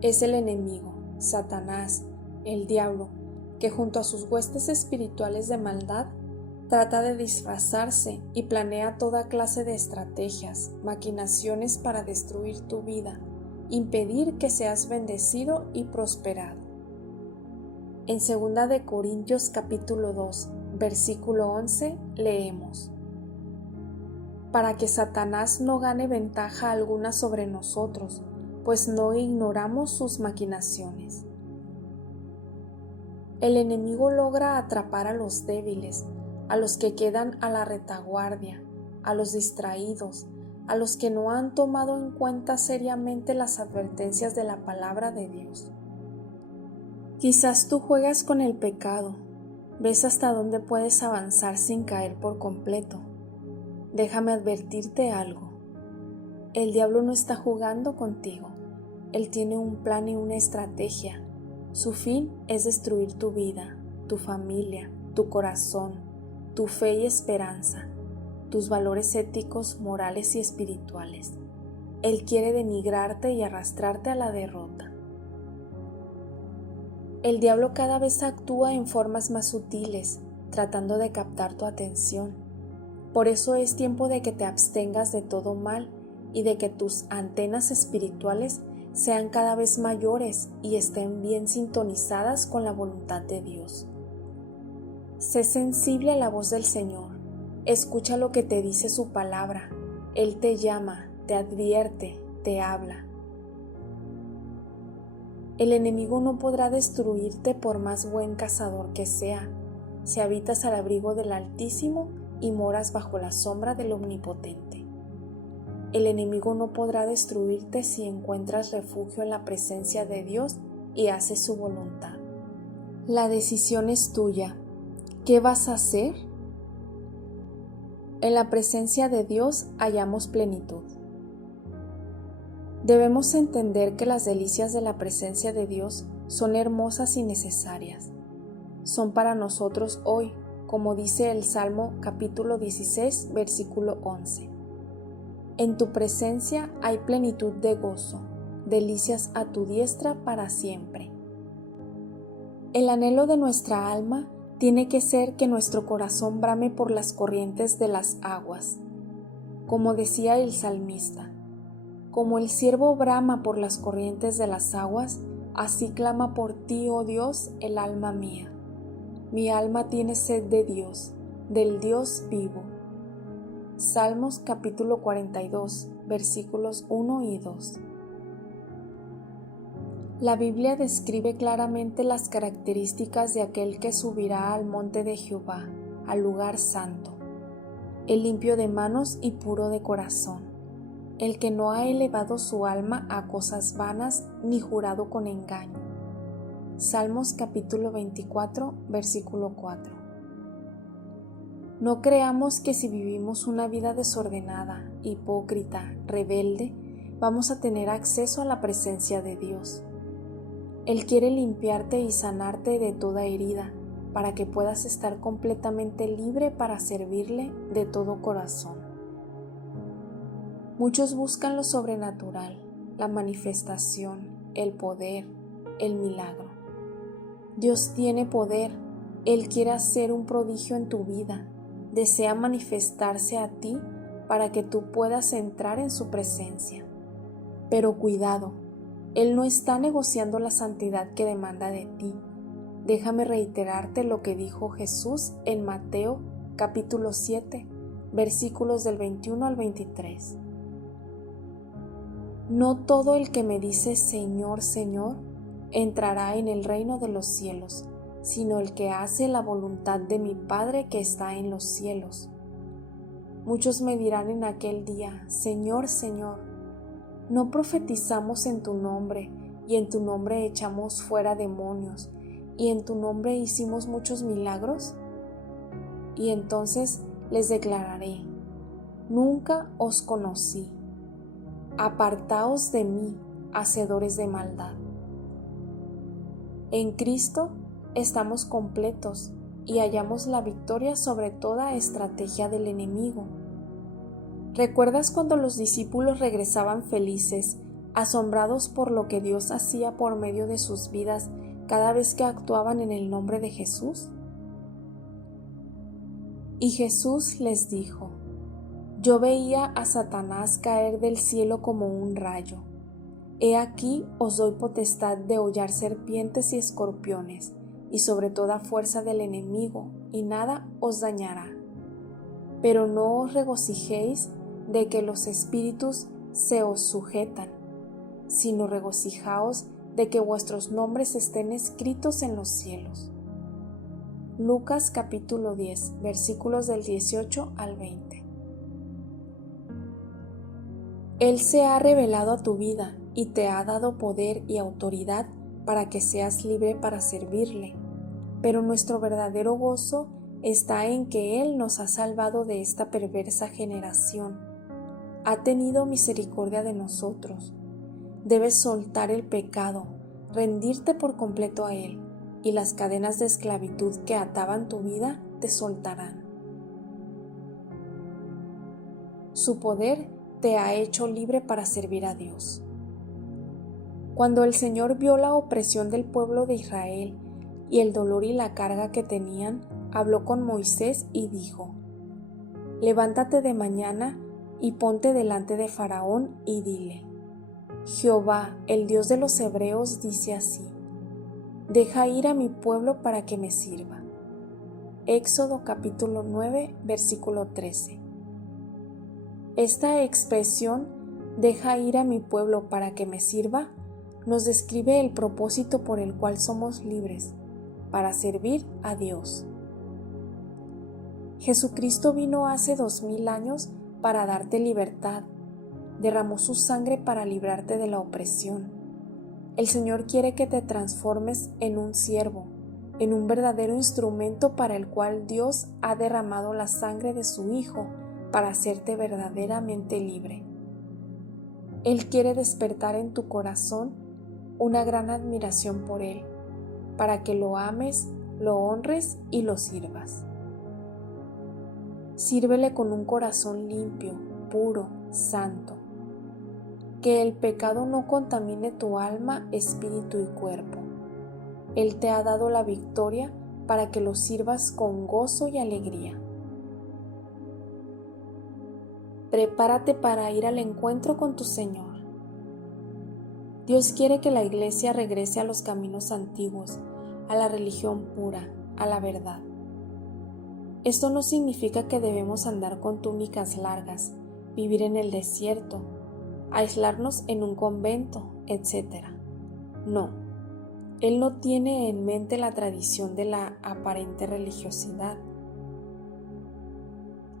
Es el enemigo, Satanás, el diablo, que junto a sus huestes espirituales de maldad trata de disfrazarse y planea toda clase de estrategias, maquinaciones para destruir tu vida, impedir que seas bendecido y prosperado. En 2 de Corintios capítulo 2, versículo 11, leemos: para que Satanás no gane ventaja alguna sobre nosotros, pues no ignoramos sus maquinaciones. El enemigo logra atrapar a los débiles, a los que quedan a la retaguardia, a los distraídos, a los que no han tomado en cuenta seriamente las advertencias de la palabra de Dios. Quizás tú juegas con el pecado, ves hasta dónde puedes avanzar sin caer por completo. Déjame advertirte algo. El diablo no está jugando contigo. Él tiene un plan y una estrategia. Su fin es destruir tu vida, tu familia, tu corazón, tu fe y esperanza. tus valores éticos, morales y espirituales. Él quiere denigrarte y arrastrarte a la derrota. El diablo cada vez actúa en formas más sutiles, tratando de captar tu atención. Por eso es tiempo de que te abstengas de todo mal y de que tus antenas espirituales sean cada vez mayores y estén bien sintonizadas con la voluntad de Dios. Sé sensible a la voz del Señor. Escucha lo que te dice su palabra. Él te llama, te advierte, te habla. El enemigo no podrá destruirte por más buen cazador que sea, si habitas al abrigo del Altísimo y moras bajo la sombra del Omnipotente. El enemigo no podrá destruirte si encuentras refugio en la presencia de Dios y haces su voluntad. La decisión es tuya. ¿Qué vas a hacer? En la presencia de Dios hallamos plenitud. Debemos entender que las delicias de la presencia de Dios son hermosas y necesarias. Son para nosotros hoy, como dice el Salmo capítulo 16, versículo 11. En tu presencia hay plenitud de gozo, delicias a tu diestra para siempre. El anhelo de nuestra alma tiene que ser que nuestro corazón brame por las corrientes de las aguas. Como decía el salmista, como el ciervo brama por las corrientes de las aguas, así clama por ti, oh Dios, el alma mía. Mi alma tiene sed de Dios, del Dios vivo. Salmos capítulo 42, versículos 1 y 2. La Biblia describe claramente las características de aquel que subirá al monte de Jehová, al lugar santo, el limpio de manos y puro de corazón, el que no ha elevado su alma a cosas vanas ni jurado con engaño. Salmos capítulo 24, versículo 4. No creamos que si vivimos una vida desordenada, hipócrita, rebelde, vamos a tener acceso a la presencia de Dios. Él quiere limpiarte y sanarte de toda herida, para que puedas estar completamente libre para servirle de todo corazón. Muchos buscan lo sobrenatural, la manifestación, el poder, el milagro. Dios tiene poder, Él quiere hacer un prodigio en tu vida, desea manifestarse a ti para que tú puedas entrar en su presencia. Pero cuidado, Él no está negociando la santidad que demanda de ti. Déjame reiterarte lo que dijo Jesús en Mateo capítulo 7, versículos del 21 al 23. No todo el que me dice Señor, Señor, entrará en el reino de los cielos, sino el que hace la voluntad de mi Padre que está en los cielos. Muchos me dirán en aquel día, Señor, Señor, ¿no profetizamos en tu nombre, y en tu nombre echamos fuera demonios, y en tu nombre hicimos muchos milagros? Y entonces les declararé, nunca os conocí. Apartaos de mí, hacedores de maldad. En Cristo estamos completos y hallamos la victoria sobre toda estrategia del enemigo. ¿Recuerdas cuando los discípulos regresaban felices, asombrados por lo que Dios hacía por medio de sus vidas cada vez que actuaban en el nombre de Jesús? Y Jesús les dijo, yo veía a Satanás caer del cielo como un rayo. He aquí os doy potestad de hollar serpientes y escorpiones, y sobre toda fuerza del enemigo, y nada os dañará. Pero no os regocijéis de que los espíritus se os sujetan, sino regocijaos de que vuestros nombres estén escritos en los cielos. Lucas capítulo 10, versículos del 18 al 20. Él se ha revelado a tu vida y te ha dado poder y autoridad para que seas libre para servirle. Pero nuestro verdadero gozo está en que Él nos ha salvado de esta perversa generación. Ha tenido misericordia de nosotros. Debes soltar el pecado, rendirte por completo a Él, y las cadenas de esclavitud que ataban tu vida te soltarán. Su poder te ha hecho libre para servir a Dios. Cuando el Señor vio la opresión del pueblo de Israel y el dolor y la carga que tenían, habló con Moisés y dijo: Levántate de mañana y ponte delante de Faraón y dile: Jehová, el Dios de los hebreos, dice así: Deja ir a mi pueblo para que me sirva. Éxodo capítulo 9, versículo 13. Esta expresión, deja ir a mi pueblo para que me sirva, nos describe el propósito por el cual somos libres, para servir a Dios. Jesucristo vino hace 2000 años para darte libertad. Derramó su sangre para librarte de la opresión. El Señor quiere que te transformes en un siervo, en un verdadero instrumento para el cual Dios ha derramado la sangre de su Hijo para hacerte verdaderamente libre. Él quiere despertar en tu corazón una gran admiración por Él, para que lo ames, lo honres y lo sirvas. Sírvele con un corazón limpio, puro, santo. Que el pecado no contamine tu alma, espíritu y cuerpo. Él te ha dado la victoria para que lo sirvas con gozo y alegría. Prepárate para ir al encuentro con tu Señor. Dios quiere que la iglesia regrese a los caminos antiguos, a la religión pura, a la verdad. Esto no significa que debemos andar con túnicas largas, vivir en el desierto, aislarnos en un convento, etc. No, Él no tiene en mente la tradición de la aparente religiosidad.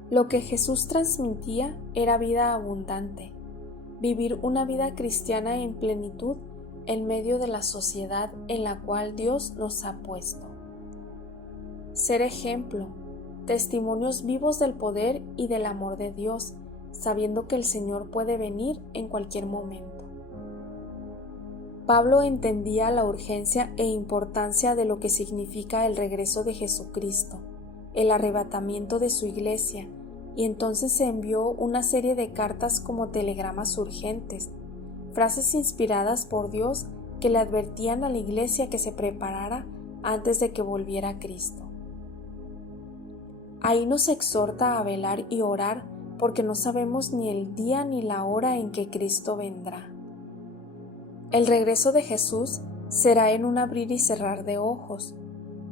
Lo que Jesús transmitía era vida abundante, vivir una vida cristiana en plenitud en medio de la sociedad en la cual Dios nos ha puesto. Ser ejemplo, testimonios vivos del poder y del amor de Dios, sabiendo que el Señor puede venir en cualquier momento. Pablo entendía la urgencia e importancia de lo que significa el regreso de Jesucristo, el arrebatamiento de su iglesia, y entonces se envió una serie de cartas como telegramas urgentes, frases inspiradas por Dios que le advertían a la iglesia que se preparara antes de que volviera Cristo. Ahí nos exhorta a velar y orar porque no sabemos ni el día ni la hora en que Cristo vendrá. El regreso de Jesús será en un abrir y cerrar de ojos,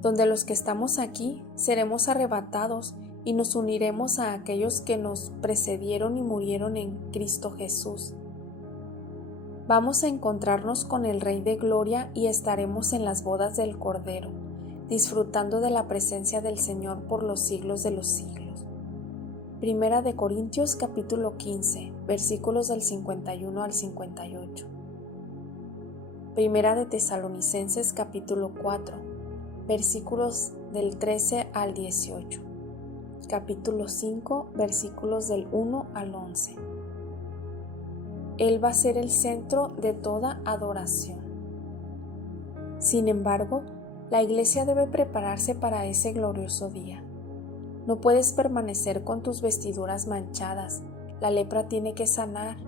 donde los que estamos aquí seremos arrebatados y nos uniremos a aquellos que nos precedieron y murieron en Cristo Jesús. Vamos a encontrarnos con el Rey de Gloria y estaremos en las bodas del Cordero, disfrutando de la presencia del Señor por los siglos de los siglos. Primera de Corintios capítulo 15, versículos del 51 al 58. Primera de Tesalonicenses capítulo 4, versículos del 13 al 18. Capítulo 5, versículos del 1 al 11. Él va a ser el centro de toda adoración. Sin embargo, la iglesia debe prepararse para ese glorioso día. No puedes permanecer con tus vestiduras manchadas, la lepra tiene que sanar.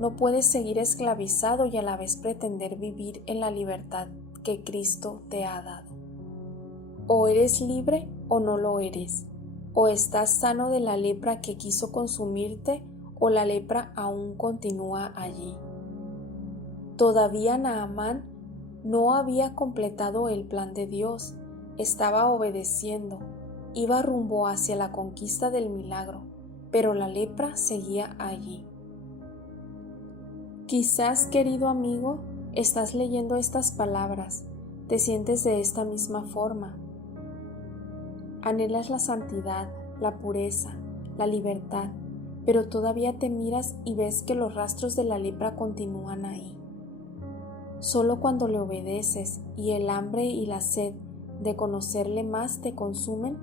No puedes seguir esclavizado y a la vez pretender vivir en la libertad que Cristo te ha dado. O eres libre o no lo eres. O estás sano de la lepra que quiso consumirte, o la lepra aún continúa allí. Todavía Naamán no había completado el plan de Dios, estaba obedeciendo, iba rumbo hacia la conquista del milagro, pero la lepra seguía allí. Quizás, querido amigo, estás leyendo estas palabras, te sientes de esta misma forma. Anhelas la santidad, la pureza, la libertad, pero todavía te miras y ves que los rastros de la lepra continúan ahí. Solo cuando le obedeces y el hambre y la sed de conocerle más te consumen,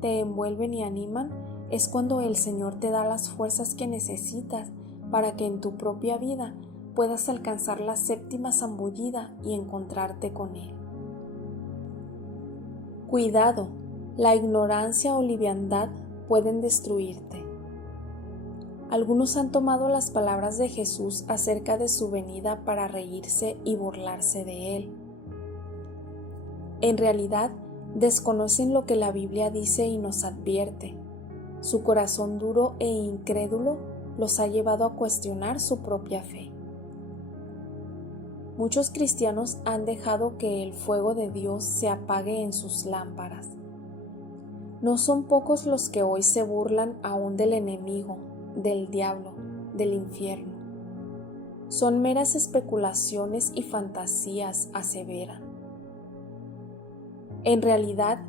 te envuelven y animan, es cuando el Señor te da las fuerzas que necesitas para que en tu propia vida puedas alcanzar la séptima zambullida y encontrarte con Él. Cuidado. La ignorancia o liviandad pueden destruirte. Algunos han tomado las palabras de Jesús acerca de su venida para reírse y burlarse de él. En realidad, desconocen lo que la Biblia dice y nos advierte. Su corazón duro e incrédulo los ha llevado a cuestionar su propia fe. Muchos cristianos han dejado que el fuego de Dios se apague en sus lámparas. No son pocos los que hoy se burlan aún del enemigo, del diablo, del infierno. Son meras especulaciones y fantasías, aseveran. En realidad,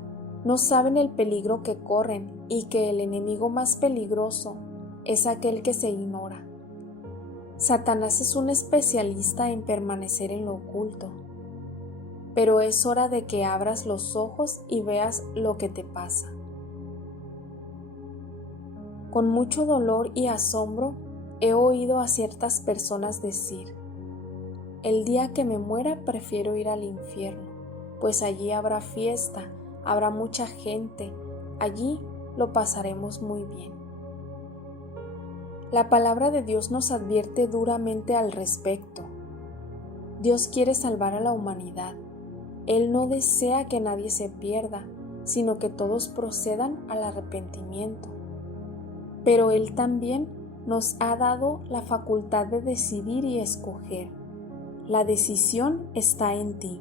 no saben el peligro que corren y que el enemigo más peligroso es aquel que se ignora. Satanás es un especialista en permanecer en lo oculto, pero es hora de que abras los ojos y veas lo que te pasa. Con mucho dolor y asombro he oído a ciertas personas decir: el día que me muera prefiero ir al infierno, pues allí habrá fiesta, habrá mucha gente, allí lo pasaremos muy bien. La palabra de Dios nos advierte duramente al respecto. Dios quiere salvar a la humanidad. Él no desea que nadie se pierda, sino que todos procedan al arrepentimiento. Pero Él también nos ha dado la facultad de decidir y escoger. La decisión está en ti.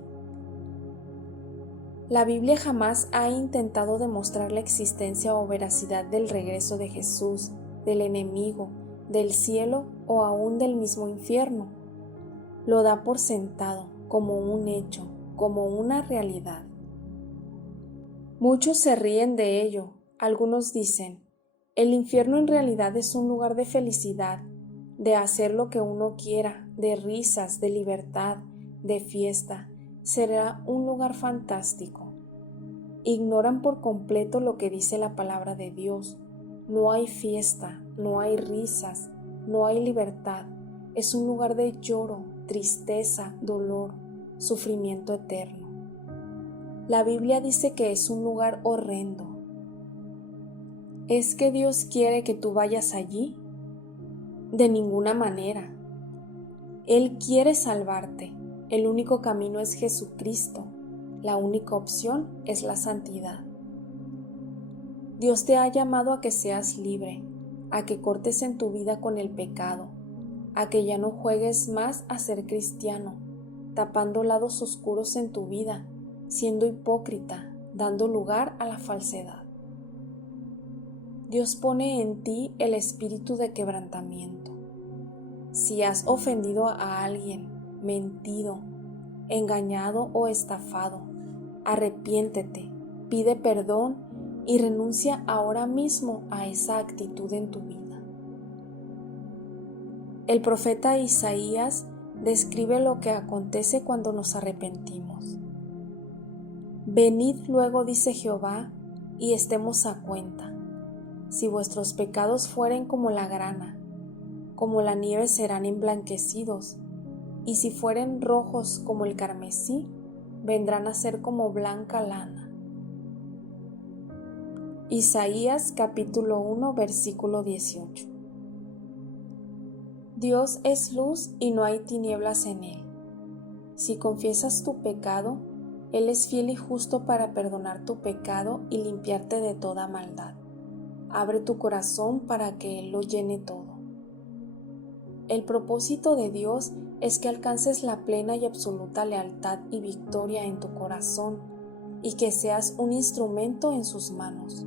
La Biblia jamás ha intentado demostrar la existencia o veracidad del regreso de Jesús, del enemigo, del cielo o aún del mismo infierno. Lo da por sentado, como un hecho, como una realidad. Muchos se ríen de ello. Algunos dicen: el infierno en realidad es un lugar de felicidad, de hacer lo que uno quiera, de risas, de libertad, de fiesta. Será un lugar fantástico. Ignoran por completo lo que dice la palabra de Dios. No hay fiesta, no hay risas, no hay libertad. Es un lugar de lloro, tristeza, dolor, sufrimiento eterno. La Biblia dice que es un lugar horrendo. ¿Es que Dios quiere que tú vayas allí? De ninguna manera. Él quiere salvarte. El único camino es Jesucristo. La única opción es la santidad. Dios te ha llamado a que seas libre, a que cortes en tu vida con el pecado, a que ya no juegues más a ser cristiano, tapando lados oscuros en tu vida, siendo hipócrita, dando lugar a la falsedad. Dios pone en ti el espíritu de quebrantamiento. Si has ofendido a alguien, mentido, engañado o estafado, arrepiéntete, pide perdón y renuncia ahora mismo a esa actitud en tu vida. El profeta Isaías describe lo que acontece cuando nos arrepentimos. Venid luego, dice Jehová, y estemos a cuenta. Si vuestros pecados fueren como la grana, como la nieve serán emblanquecidos, y si fueren rojos como el carmesí, vendrán a ser como blanca lana. Isaías capítulo 1 versículo 18. Dios es luz y no hay tinieblas en él. Si confiesas tu pecado, Él es fiel y justo para perdonar tu pecado y limpiarte de toda maldad. Abre tu corazón para que Él lo llene todo. El propósito de Dios es que alcances la plena y absoluta lealtad y victoria en tu corazón y que seas un instrumento en sus manos.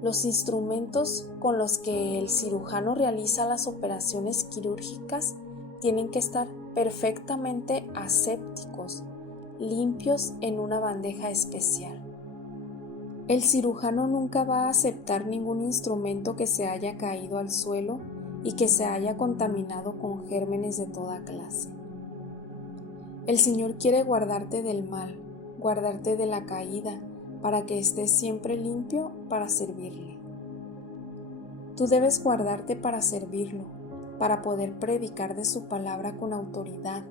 Los instrumentos con los que el cirujano realiza las operaciones quirúrgicas tienen que estar perfectamente asépticos, limpios en una bandeja especial. El cirujano nunca va a aceptar ningún instrumento que se haya caído al suelo y que se haya contaminado con gérmenes de toda clase. El Señor quiere guardarte del mal, guardarte de la caída, para que estés siempre limpio para servirle. Tú debes guardarte para servirlo, para poder predicar de su palabra con autoridad,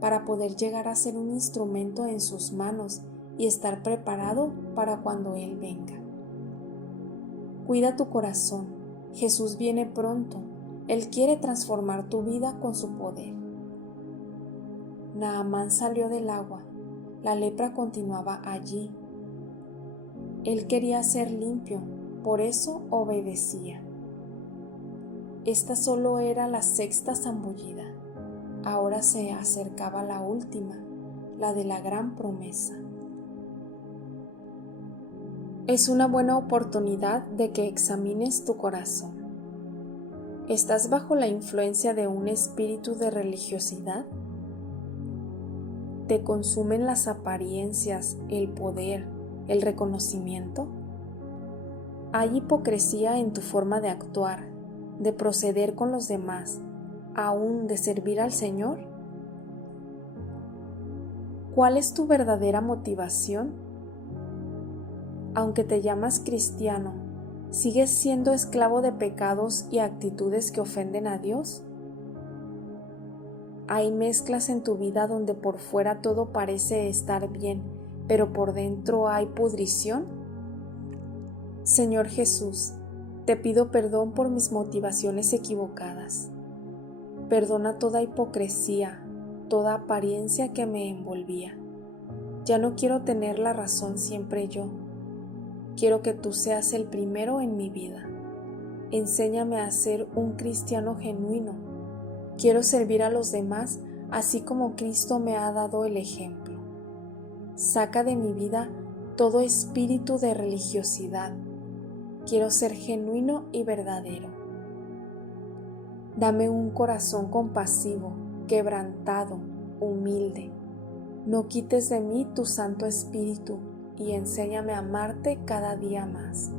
para poder llegar a ser un instrumento en sus manos y estar preparado para cuando Él venga. Cuida tu corazón, Jesús viene pronto. Él quiere transformar tu vida con su poder. Naamán salió del agua. La lepra continuaba allí. Él quería ser limpio, por eso obedecía. Esta solo era la sexta zambullida. Ahora se acercaba la última, la de la gran promesa. Es una buena oportunidad de que examines tu corazón. ¿Estás bajo la influencia de un espíritu de religiosidad? ¿Te consumen las apariencias, el poder, el reconocimiento? ¿Hay hipocresía en tu forma de actuar, de proceder con los demás, aún de servir al Señor? ¿Cuál es tu verdadera motivación? Aunque te llamas cristiano, ¿sigues siendo esclavo de pecados y actitudes que ofenden a Dios? ¿Hay mezclas en tu vida donde por fuera todo parece estar bien, pero por dentro hay pudrición? Señor Jesús, te pido perdón por mis motivaciones equivocadas. Perdona toda hipocresía, toda apariencia que me envolvía. Ya no quiero tener la razón siempre yo. Quiero que tú seas el primero en mi vida. Enséñame a ser un cristiano genuino. Quiero servir a los demás así como Cristo me ha dado el ejemplo. Saca de mi vida todo espíritu de religiosidad. Quiero ser genuino y verdadero. Dame un corazón compasivo, quebrantado, humilde. No quites de mí tu Santo Espíritu y enséñame a amarte cada día más.